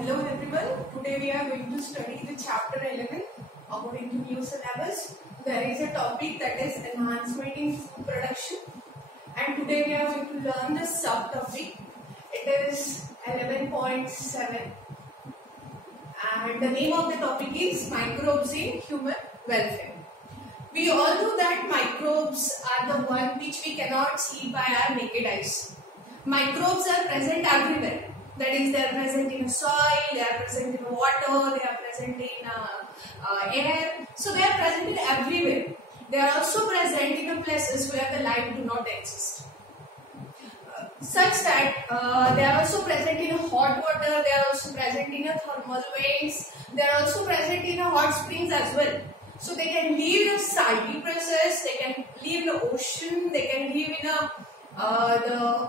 Hello everyone. Today we are going to study the chapter 11 according to new syllabus. There is a topic that is enhancement in food production, and today we are going to learn the subtopic. It is 11.7 and the name of the topic is microbes in human welfare. We all know that microbes are the one which we cannot see by our naked eyes. Microbes are present everywhere. That is, they are present in soil, they are present in water, they are present in air. So they are present in everywhere. They are also present in the places where the life do not exist. Such that they are also present in hot water, they are also present in thermal vents, they are also present in hot springs as well. So they can live in a salty process, they can live in the ocean, they can live in the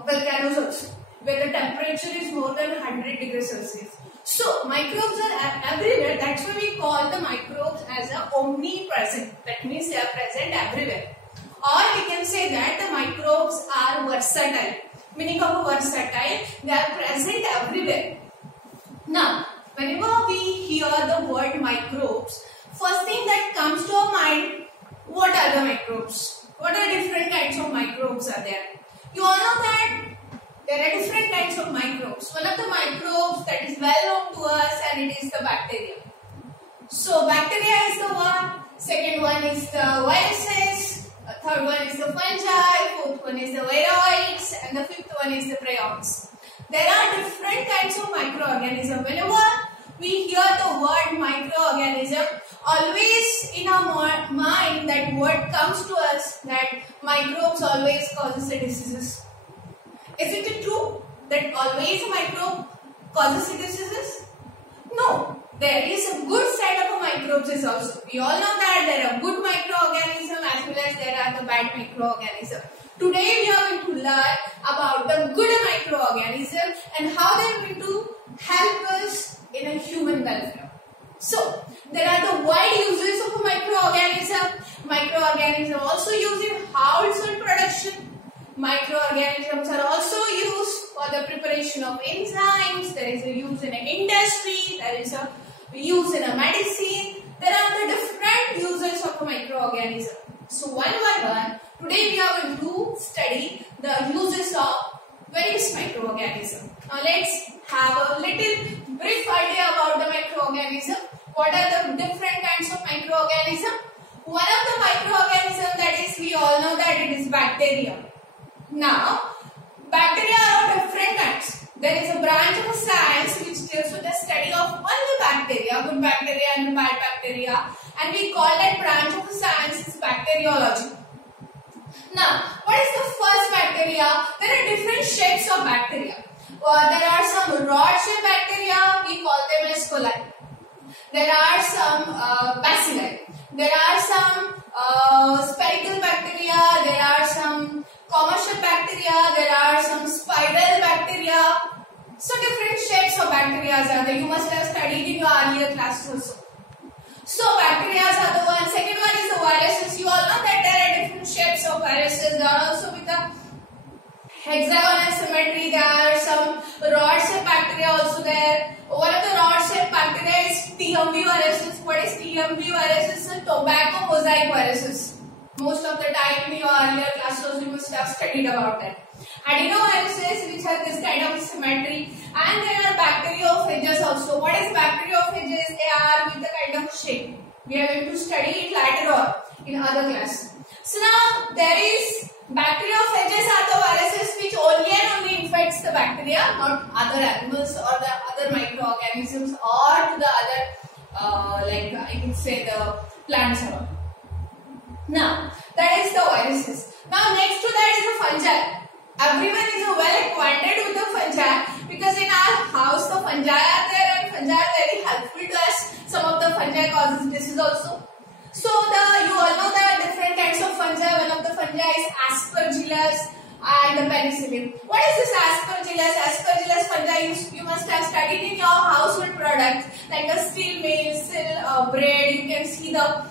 volcanoes also, where the temperature is more than 100 degrees Celsius. So microbes are everywhere. That's why we call the microbes as a omnipresent. That means they are present everywhere. Or we can say that the microbes are versatile. Meaning of versatile, they are present everywhere. Now, whenever we hear the word microbes, first thing that comes to our mind, what are the microbes? What are different kinds of microbes are there? You all know that there are different kinds of microbes. One of the microbes that is well known to us, and it is the bacteria. So bacteria is the one, second one is the viruses, third one is the fungi, fourth one is the viroids, and the fifth one is the prions. There are different kinds of microorganisms. Whenever we hear the word microorganism, always in our mind that word comes to us that microbes always causes the diseases. Is it true that always a microbe causes diseases? No. There is a good side of a microbes also. We all know that there are good microorganisms as well as there are the bad microorganisms. Today we are going to learn about the good microorganisms and how they are going to help us in a human welfare. So, there are the wide uses of a microorganism. Microorganisms also used in household production. Microorganisms are also used for the preparation of enzymes. There is a use in an industry. There is a use in a medicine. There are the different uses of a microorganism. So one by one, today we are going to study the uses of various microorganisms. Now let's have a little brief idea about the microorganism. What are the different kinds of microorganisms? One of the microorganisms that is, we all know that it is bacteria. Now, bacteria are of different kinds. There is a branch of science which deals with the study of only bacteria, good bacteria and bad bacteria, and we call that branch of science is bacteriology. Now, what is the first bacteria? There are different shapes of bacteria. There are some rod-shaped bacteria, we call them as coli. There are some bacilli. There are some spherical bacteria. There are some comma-shaped bacteria. There are some spiral bacteria. So different shapes of bacteria are there. You must have studied in your earlier classes also. So bacteria are the one. Second one is the viruses. You all know that there are different shapes of viruses. There are also with the hexagonal symmetry. There are some rod-shaped bacteria also there. One of the rod-shaped bacteria is TMV viruses. What is TMV viruses? Tobacco mosaic viruses. Most of the time in your earlier classes you must have studied about that. Adenoviruses which have this kind of symmetry, and there are bacteriophages also. What is bacteriophages? They are with the kind of shape. We are going to study it later on in other class. So now there is bacteriophages are the viruses which only and only infects the bacteria, not other animals or the other microorganisms or the other like I can say the plants or all. Now that is the viruses. Now next to that is the fungi. Everyone is well acquainted with the fungi because in our house the fungi are there and fungi are very helpful to us. Some of the fungi causes disease also. So you all know there are different kinds of fungi. One of the fungi is Aspergillus and the penicillium. What is this Aspergillus? Aspergillus fungi you must have studied in your household products like a steel mill, steel bread. You can see the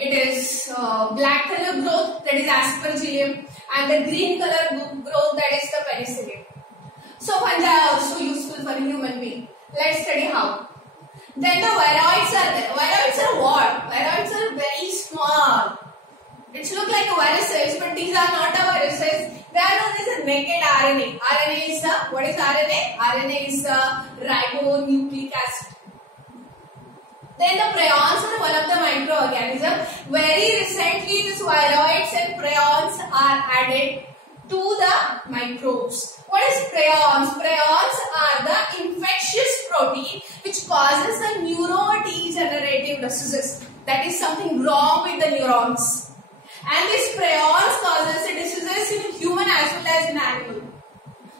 it is black color growth, that is Aspergillium, and the green color growth, that is the penicillium. So Let's study how. Then the viroids are there. Viroids are what? Viroids are very small. It looks like a viruses, but these are not a viruses. They are known as a naked RNA. RNA is a, what is RNA? RNA is a ribonucleic acid. Then the prions are one of the microorganisms. Very recently, these viroids and prions are added to the microbes. What is prions? Prions are the infectious protein which causes a neurodegenerative diseases. That is something wrong with the neurons. And this prions causes the diseases in human as well as in animal.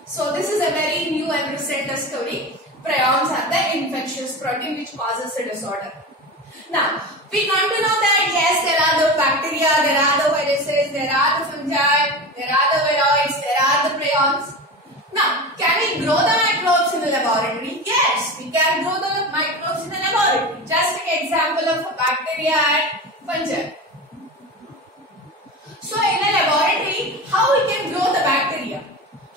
So this is a very new and recent discovery. Prions are the infectious protein which causes a disorder. Now, we come to know that yes, there are the bacteria, there are the viruses, there are the fungi, there are the viroids, there are the prions. Now, can we grow the microbes in the laboratory? Yes, we can grow the microbes in the laboratory. Just take example of a bacteria and fungi. So, in a laboratory, how we can grow the bacteria?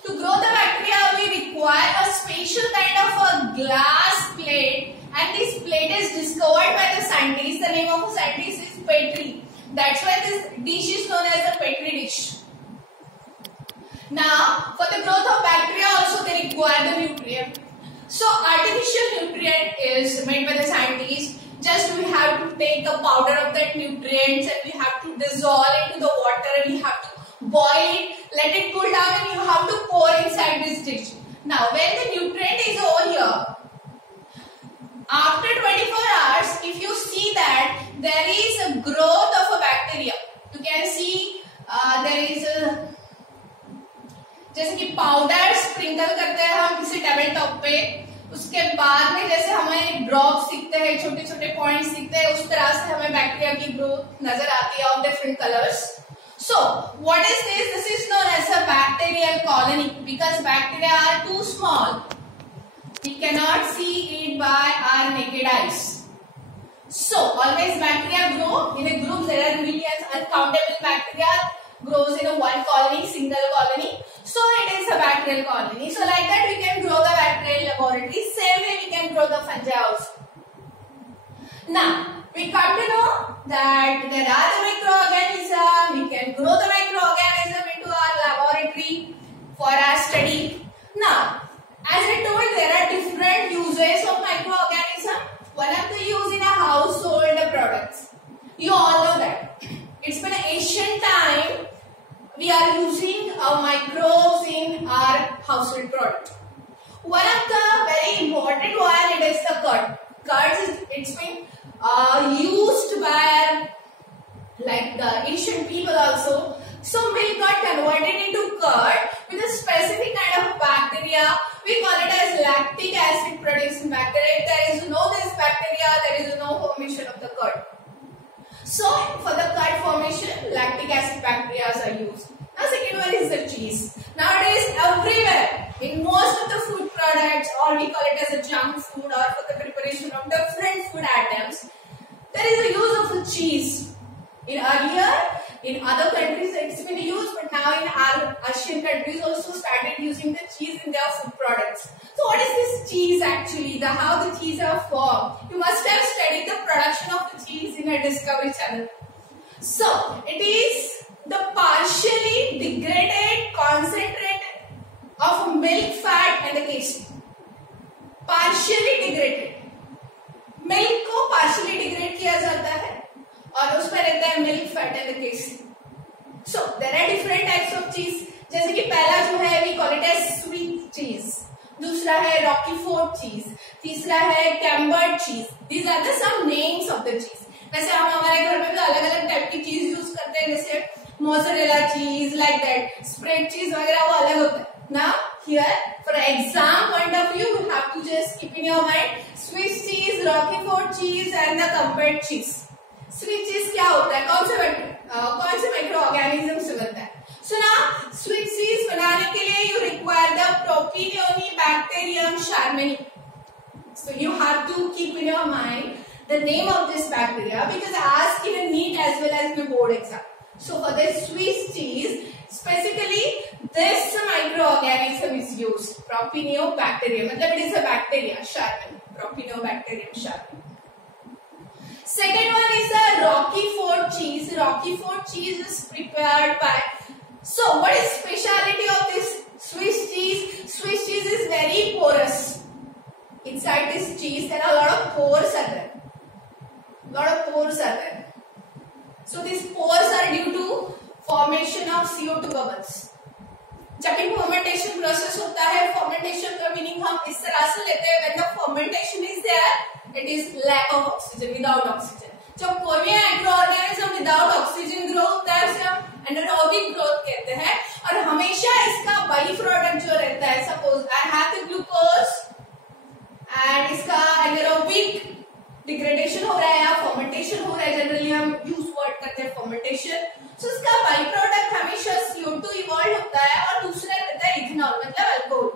To grow the bacteria, we require a special kind of a glass plate, and this plate is discovered by the scientist. The name of the scientist is Petri. That's why this dish is known as a Petri dish. Now, for the growth of bacteria also they require the nutrient. So, artificial nutrient is made by the scientist. Just we have to take the powder of that nutrients and we have to dissolve into the water and we have to boil it, let it cool down and you have to pour inside this dish. Now, when the nutrient is over here, after 24 hours, if you see that there is a growth of a bacteria, you can see there is a, जैसे कि powder sprinkle करते हैं हम किसी table top पे, उसके बाद में जैसे हमें ड्रॉप्स दिखते हैं, छोटे छोटे पॉइंट्स दिखते हैं, उस तरह से हमें बैक्टीरिया की ग्रोथ नजर आती है of different colours. So, what is this? This is known as a bacterial colony because bacteria are too small. We cannot see it by our naked eyes. So, always bacteria grow in a group. There are millions, uncountable bacteria grows in a one colony, single colony. So, it is a bacterial colony. So, like that we can grow the bacteria in laboratory. Same way we can grow the fungi also. Now, we come to know that there are the microorganisms. We can grow the microorganism into our laboratory for our study. Now, as I told, there are different uses of microorganism. One of the use in a household products. You all know that. It's been an ancient time. We are using microbes in our household product. One of the very important one, it is the curd. Curd it's been used by like the ancient people also. So milk got converted into curd with a specific kind of bacteria. We call it as lactic acid producing bacteria. If there is no this bacteria, there is no formation of the curd. So for the curd formation, lactic acid bacteria are used. Now second one is the cheese. Nowadays everywhere, in most of the food products, or we call it as a junk food or for the preparation of different food items, there is a use of the cheese. In earlier, in other countries it's been used, but now in our Asian countries also started using the cheese in their food products. So what is this cheese actually? How the cheese are formed? You must have studied the production of the cheese in a Discovery Channel. So it is the partially degraded concentrate of milk fat and the casein. Partially degraded. Milk को partially degrade किया जाता है और उसमें रहता है milk fat and the casein. So there are different types of cheese. जैसे कि पहला जो है we call it as sweet cheese. दूसरा है Roquefort cheese. तीसरा है Camembert cheese. These are the some names of the cheese. वैसे हम हमारे घर में भी अलग-अलग टाइप की चीज यूज करते हैं, जैसे mozzarella cheese, like that, spread cheese वगैरह वो अलग होता है. Now here for exam point of view, you have to just keep in your mind Swiss cheese, Roquefort cheese and the Camembert cheese. Swiss cheese क्या होता है? कौन से microorganism से बनता है? So now Swiss cheese बनाने के लिए you require the Propionibacterium sharmani. So you have to keep in your mind the name of this bacteria because asked in a NEET as well as in a board exam. So for this Swiss cheese, Specifically, this microorganism is used, Propionibacterium. मतलब it is a bacteria, Charmin. Propionibacterium Charmin. Second one is the Roquefort cheese. Roquefort cheese is prepared by. So, what is speciality of this Swiss cheese? Swiss cheese is very porous. Inside this cheese, there are a lot of pores are there. So these pores are due to formation of CO2 bubbles. जब भी fermentation process होता है, fermentation का meaning हम इस तरह से लेते हैं, when the fermentation is there, it is lack of oxygen, without oxygen. जब कोई भी microorganism without oxygen grow होता है, उसे हम anaerobic growth कहते हैं. और हमेशा इसका by product जो रहता है, suppose I have the glucose and इसका anaerobic डिग्रेडेशन हो रहा है या फर्मेंटेशन हो रहा है, जनरली हम यूज वर्ड करते हैं फर्मेंटेशन. सो इसका बाई प्रोडक्ट हमेशा CO2 इवॉल्व होता है और दूसरा रहता है इथेनॉल मतलब अल्कोहल.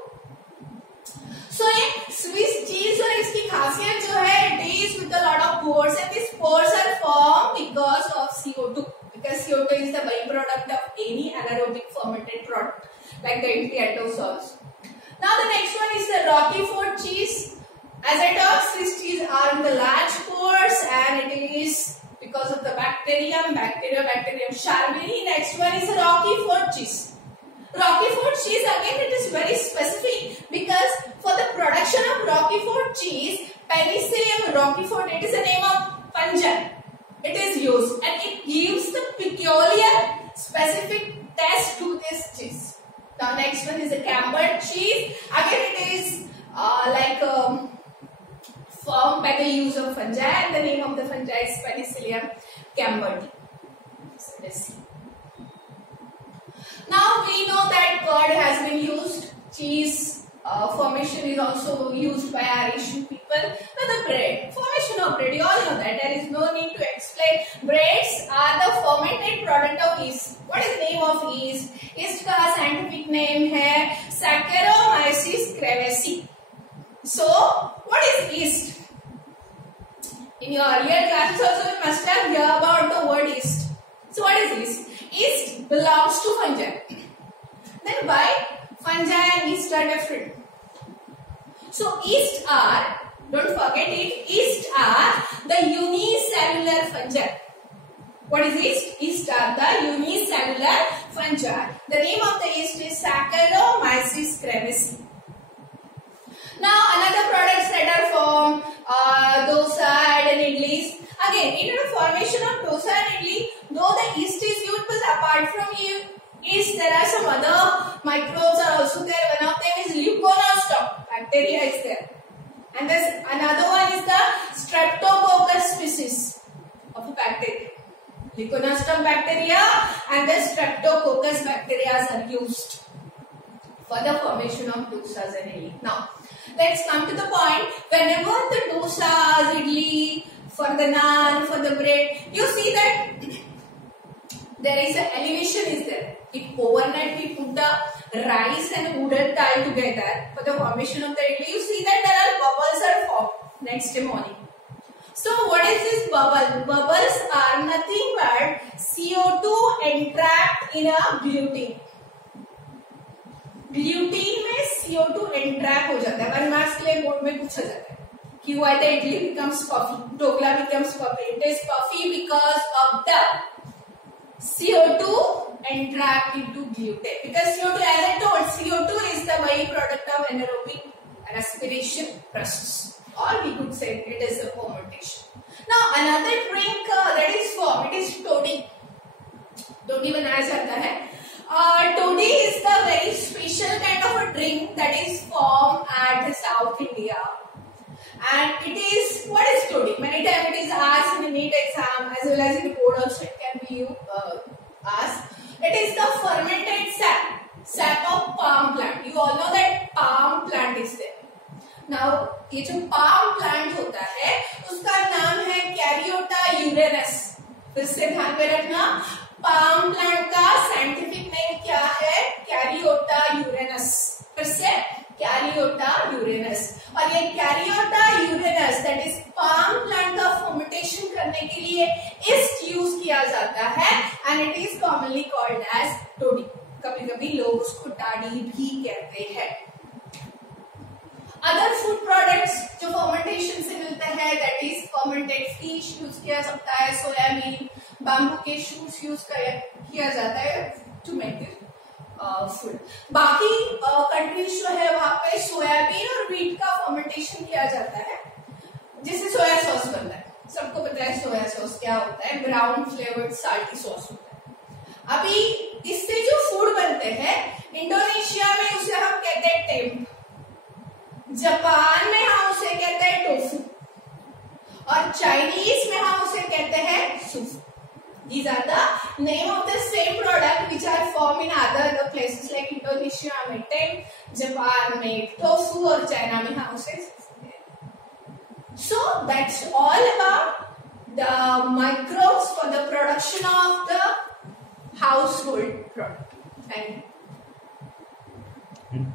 सो ये स्विस चीज और इसकी खासियत जो है, it is with a lot of pores and this pores are form because of CO2, because CO2 is the by product of any anaerobic fermented product like the aerosols. Now the next one is the Roquefort cheese. As I talked, Swiss cheese are in the large pores and it is because of the bacterium Charmin. Next one is Roquefort cheese. Roquefort cheese, again it is very specific because for the production of Roquefort cheese, Penicillium roquefort, it is the name of fungi. It is used and it gives the peculiar specific taste to this cheese. Now next one is the Camembert cheese. Again it is formed by the use of fungi and the name of the fungi is Penicillium camembert. So now we know that curd has been used. Cheese formation is also used by our Asian people. Now the bread, formation of bread, you all know that. There is no need to explain. Breads are the fermented product of yeast. What is the name of yeast? Yeast का scientific name है Saccharomyces cerevisiae. So, what is yeast? In your earlier classes also you must have heard about the word yeast. So, what is yeast? Yeast belongs to fungi. Then why fungi and yeast are different? So, yeast are, don't forget it, yeast are the unicellular fungi. What is yeast? Yeast are the unicellular fungi. The name of the yeast is Saccharomyces cerevisiae. Now another products that are formed, dosa and idlis. Again, in the formation of dosa and idli, though the yeast is used, but apart from yeast, there are some other microbes are also there. One of them is Leuconostoc bacteria is there, and there's another one is the Streptococcus species of a bacteria. Leuconostoc bacteria and the Streptococcus bacteria are used for the formation of dosas and idli. Now, let's come to the point. Whenever the dosas, idli, for the naan, for the bread, you see that there is an elevation is there. If overnight we put the rice and urad dal together for the formation of the idli, you see that there are bubbles are formed next day morning. So what is this bubble? Bubbles are nothing but CO2 entrapped in a gluten. Gluten में CO2 entrap हो जाता है. 1 marks के लिए board में पूछा जाता है कि why the idli becomes puffy, dhokla becomes puffy. It is puffy because of the CO2 entrapped into gluten. Because CO2, as I told, CO2 is the byproduct of anaerobic respiration process, or we could say it is a fermentation. Now another drink that is formed, it is toddy. Toddy बनाया जाता है. Toddy is the very special kind of a drink that is formed at South India, and it is, what is toddy? Many times it is asked in the NEET exam as well as in the board also it can be asked. It is the fermented sap of palm plant. You all know that palm plant is there. Now ये जो palm plant होता है उसका नाम है Caryota uranus. फिर से ध्यान में रखना, पाम प्लांट का साइंटिफिक नेम क्या है? Caryota urens. फिर से कैरियोटा यूरेनस. और ये Caryota urens that is palm plant का फर्मेंटेशन करने के लिए ईस्ट यूज किया जाता है, and it is commonly called as toddy. करते हैं। अदर फूड प्रोडक्ट्स जो फर्मेंटेशन से मिलते हैं, that is fermented fish use किया सकता है, सोयाबीन, बैम्बू के शूट्स यूज किया जाता है टू मेक फूड। बाकी कंट्रीज जो है वहां पे सोयाबीन और व्हीट का फर्मेंटेशन किया जाता है जिससे सोया सॉस बनता है। सबको पता है सोया सॉस क्या होता है, ब्राउन फ्लेवर्ड साल्टी सॉस होता है। अभी इससे जो फूड बनते हैं, इंडोनेशिया में उसे हम कहते हैं टेम्प, जापान में हम उसे कहते हैं टोफू, और चाइनीज में हम उसे कहते हैं सूफ। These are the name of the same product which are formed in other places like Indonesia में टेम्प, जापान में टोफू और चाइना में हम उसे So that's all about the microbes for the production of the household product. Thank you.